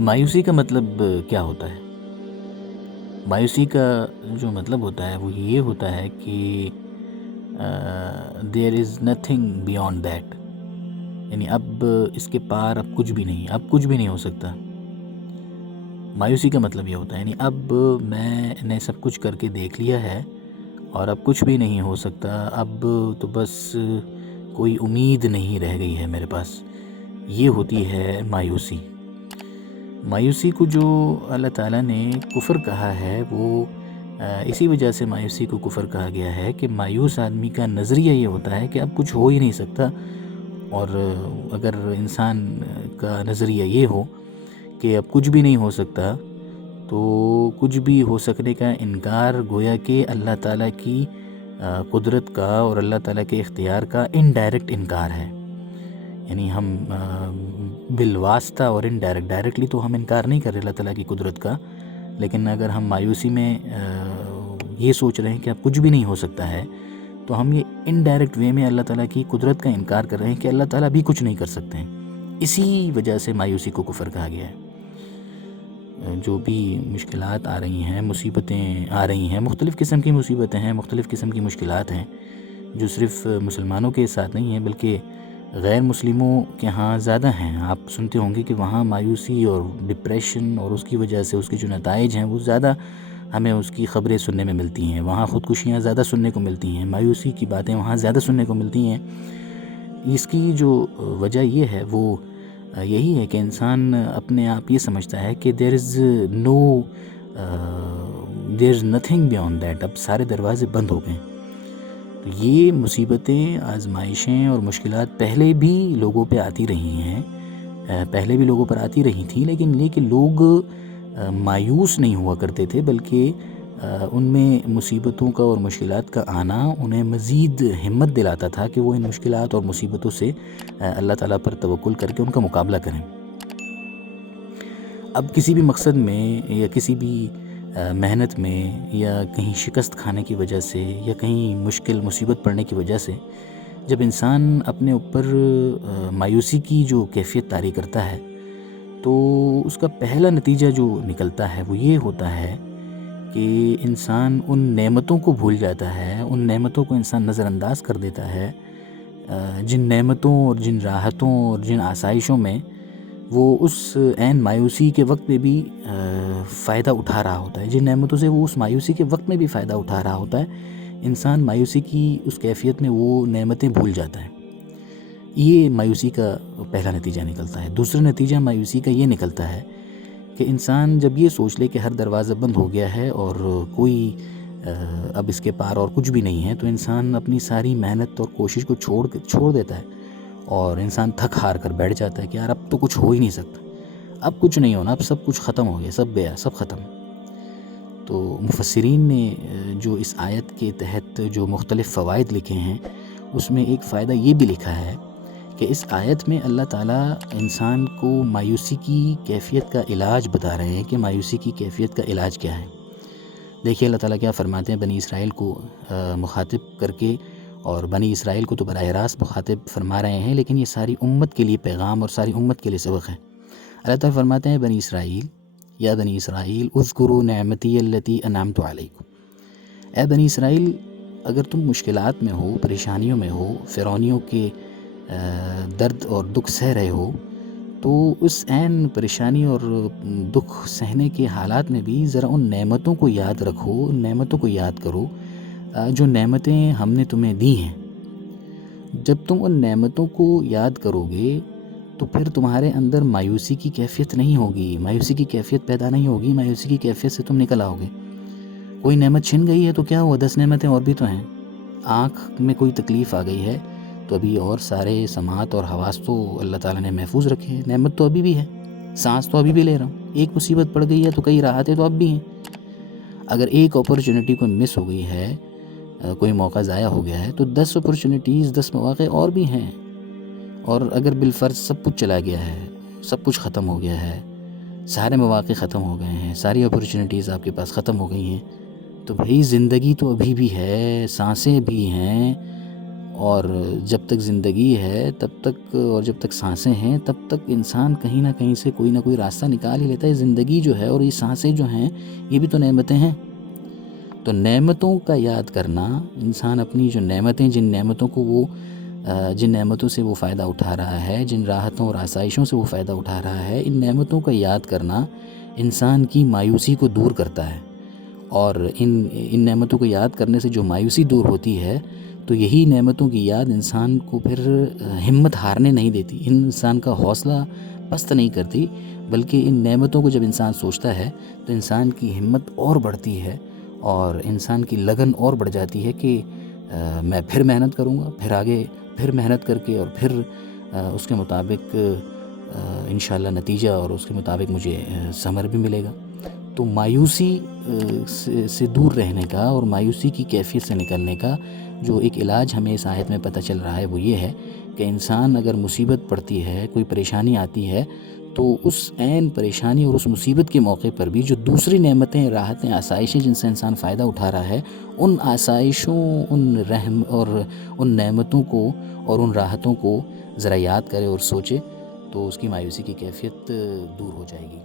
مایوسی کا مطلب کیا ہوتا ہے؟ مایوسی کا جو مطلب ہوتا ہے وہ یہ ہوتا ہے کہ دیر از نتھنگ بیونڈ دیٹ، یعنی اب اس کے پار اب کچھ بھی نہیں، اب کچھ بھی نہیں ہو سکتا۔ مایوسی کا مطلب یہ ہوتا ہے یعنی اب میں نے سب کچھ کر کے دیکھ لیا ہے اور اب کچھ بھی نہیں ہو سکتا، اب تو بس کوئی امید نہیں رہ گئی ہے میرے پاس۔ یہ ہوتی ہے مایوسی۔ مایوسی کو جو اللہ تعالیٰ نے کفر کہا ہے وہ اسی وجہ سے مایوسی کو کفر کہا گیا ہے کہ مایوس آدمی کا نظریہ یہ ہوتا ہے کہ اب کچھ ہو ہی نہیں سکتا، اور اگر انسان کا نظریہ یہ ہو کہ اب کچھ بھی نہیں ہو سکتا تو کچھ بھی ہو سکنے کا انکار گویا کہ اللہ تعالیٰ کی قدرت کا اور اللہ تعالیٰ کے اختیار کا انڈائریکٹ انکار ہے۔ یعنی ہم بالواسطہ اور ڈائریکٹلی تو ہم انکار نہیں کر رہے اللہ تعالیٰ کی قدرت کا، لیکن اگر ہم مایوسی میں یہ سوچ رہے ہیں کہ اب کچھ بھی نہیں ہو سکتا ہے تو ہم یہ انڈائریکٹ وے میں اللہ تعالیٰ کی قدرت کا انکار کر رہے ہیں کہ اللہ تعالیٰ بھی کچھ نہیں کر سکتے ہیں۔ اسی وجہ سے مایوسی کو کفر کہا گیا ہے۔ جو بھی مشکلات آ رہی ہیں، مصیبتیں آ رہی ہیں، مختلف قسم کی مصیبتیں ہیں، مختلف قسم کی مشکلات ہیں جو صرف مسلمانوں کے ساتھ نہیں ہیں بلکہ غیر مسلموں کے ہاں زیادہ ہیں۔ آپ سنتے ہوں گے کہ وہاں مایوسی اور ڈپریشن اور اس کی وجہ سے اس کے جو نتائج ہیں وہ زیادہ ہمیں اس کی خبریں سننے میں ملتی ہیں، وہاں خودکشیاں زیادہ سننے کو ملتی ہیں، مایوسی کی باتیں وہاں زیادہ سننے کو ملتی ہیں۔ اس کی جو وجہ یہ ہے وہ یہی ہے کہ انسان اپنے آپ یہ سمجھتا ہے کہ دیر از نتھنگ بیونڈ دیٹ، اب سارے دروازے بند ہو گئے۔ تو یہ مصیبتیں، آزمائشیں اور مشکلات پہلے بھی لوگوں پہ آتی رہی ہیں، پہلے بھی لوگوں پر آتی رہی تھیں، لیکن یہ کہ لوگ مایوس نہیں ہوا کرتے تھے بلکہ ان میں مصیبتوں کا اور مشکلات کا آنا انہیں مزید ہمت دلاتا تھا کہ وہ ان مشکلات اور مصیبتوں سے اللہ تعالیٰ پر توکل کر کے ان کا مقابلہ کریں۔ اب کسی بھی مقصد میں یا کسی بھی محنت میں یا کہیں شکست کھانے کی وجہ سے یا کہیں مشکل مصیبت پڑنے کی وجہ سے جب انسان اپنے اوپر مایوسی کی جو کیفیت طاری کرتا ہے تو اس کا پہلا نتیجہ جو نکلتا ہے وہ یہ ہوتا ہے کہ انسان ان نعمتوں کو بھول جاتا ہے، ان نعمتوں کو انسان نظر انداز کر دیتا ہے، جن نعمتوں اور جن راحتوں اور جن آسائشوں میں وہ اس عین مایوسی کے وقت میں بھی فائدہ اٹھا رہا ہوتا ہے، جن نعمتوں سے وہ اس مایوسی کے وقت میں بھی فائدہ اٹھا رہا ہوتا ہے، انسان مایوسی کی اس کیفیت میں وہ نعمتیں بھول جاتا ہے۔ یہ مایوسی کا پہلا نتیجہ نکلتا ہے۔ دوسرا نتیجہ مایوسی کا یہ نکلتا ہے کہ انسان جب یہ سوچ لے کہ ہر دروازہ بند ہو گیا ہے اور کوئی اب اس کے پار اور کچھ بھی نہیں ہے تو انسان اپنی ساری محنت اور کوشش کو چھوڑ دیتا ہے اور انسان تھک ہار کر بیٹھ جاتا ہے کہ یار اب تو کچھ ہو ہی نہیں سکتا، اب کچھ نہیں ہونا، اب سب کچھ ختم ہو گیا، سب گیا، سب ختم۔ تو مفسرین نے جو اس آیت کے تحت جو مختلف فوائد لکھے ہیں اس میں ایک فائدہ یہ بھی لکھا ہے کہ اس آیت میں اللہ تعالیٰ انسان کو مایوسی کی کیفیت کا علاج بتا رہے ہیں کہ مایوسی کی کیفیت کا علاج کیا ہے۔ دیکھیے اللہ تعالیٰ کیا فرماتے ہیں بنی اسرائیل کو مخاطب کر کے، اور بنی اسرائیل کو تو براہ راست مخاطب فرما رہے ہیں لیکن یہ ساری امت کے لیے پیغام اور ساری امت کے لیے سبق ہے۔ اللہ تعالیٰ فرماتے ہیں بنی اسرائیل، یا بنی اسرائیل اذکروا نعمتی التی انعمت علیکم، اے بنی اسرائیل اگر تم مشکلات میں ہو، پریشانیوں میں ہو، فرعونیوں کے درد اور دکھ سہ رہے ہو تو اس عین پریشانی اور دکھ سہنے کے حالات میں بھی ذرا ان نعمتوں کو یاد رکھو، ان نعمتوں کو یاد کرو جو نعمتیں ہم نے تمہیں دی ہیں۔ جب تم ان نعمتوں کو یاد کرو گے تو پھر تمہارے اندر مایوسی کی کیفیت نہیں ہوگی، مایوسی کی کیفیت پیدا نہیں ہوگی، مایوسی کی کیفیت سے تم نکل آؤ گے۔ کوئی نعمت چھن گئی ہے تو کیا ہوا، 10 نعمتیں اور بھی تو ہیں۔ آنکھ میں کوئی تکلیف آ گئی ہے تو ابھی اور سارے سماعت اور حواس تو اللہ تعالیٰ نے محفوظ رکھے ہیں، نعمت تو ابھی بھی ہے، سانس تو ابھی بھی لے رہا ہوں۔ ایک مصیبت پڑ گئی ہے تو کئی راحتیں تو اب بھی ہیں۔ اگر ایک اپرچونٹی کو مس ہو گئی ہے، کوئی موقع ضائع ہو گیا ہے تو 10 اپرچونٹیز، 10 مواقع اور بھی ہیں۔ اور اگر بالفرض سب کچھ چلا گیا ہے، سب کچھ ختم ہو گیا ہے، سارے مواقع ختم ہو گئے ہیں، ساری اپرچونٹیز آپ کے پاس ختم ہو گئی ہیں تو بھئی زندگی تو ابھی بھی ہے، سانسیں بھی ہیں اور جب تک زندگی ہے تب تک، اور جب تک سانسیں ہیں تب تک انسان کہیں نہ کہیں سے کوئی نہ کوئی راستہ نکال ہی لیتا ہے۔ زندگی جو ہے اور یہ سانسیں جو ہیں یہ بھی تو نعمتیں ہیں۔ تو نعمتوں کا یاد کرنا، انسان اپنی جو نعمتیں، جن نعمتوں سے وہ فائدہ اٹھا رہا ہے، جن راحتوں اور آسائشوں سے وہ فائدہ اٹھا رہا ہے، ان نعمتوں کا یاد کرنا انسان کی مایوسی کو دور کرتا ہے۔ اور ان نعمتوں کو یاد کرنے سے جو مایوسی دور ہوتی ہے، تو یہی نعمتوں کی یاد انسان کو پھر ہمت ہارنے نہیں دیتی، انسان کا حوصلہ پست نہیں کرتی، بلکہ ان نعمتوں کو جب انسان سوچتا ہے تو انسان کی ہمت اور بڑھتی ہے، اور انسان کی لگن اور بڑھ جاتی ہے کہ میں پھر محنت کروں گا، پھر آگے پھر محنت کر کے، اور پھر اس کے مطابق انشاءاللہ نتیجہ اور اس کے مطابق مجھے ثمر بھی ملے گا۔ تو مایوسی سے دور رہنے کا اور مایوسی کی کیفیت سے نکلنے کا جو ایک علاج ہمیں اس آیت میں پتہ چل رہا ہے، وہ یہ ہے کہ انسان اگر مصیبت پڑتی ہے، کوئی پریشانی آتی ہے، تو اس عین پریشانی اور اس مصیبت کے موقع پر بھی جو دوسری نعمتیں، راحتیں، آسائشیں جن سے انسان فائدہ اٹھا رہا ہے، ان آسائشوں، ان رحم اور ان نعمتوں کو اور ان راحتوں کو ذرا یاد کرے اور سوچے، تو اس کی مایوسی کی کیفیت دور ہو جائے گی۔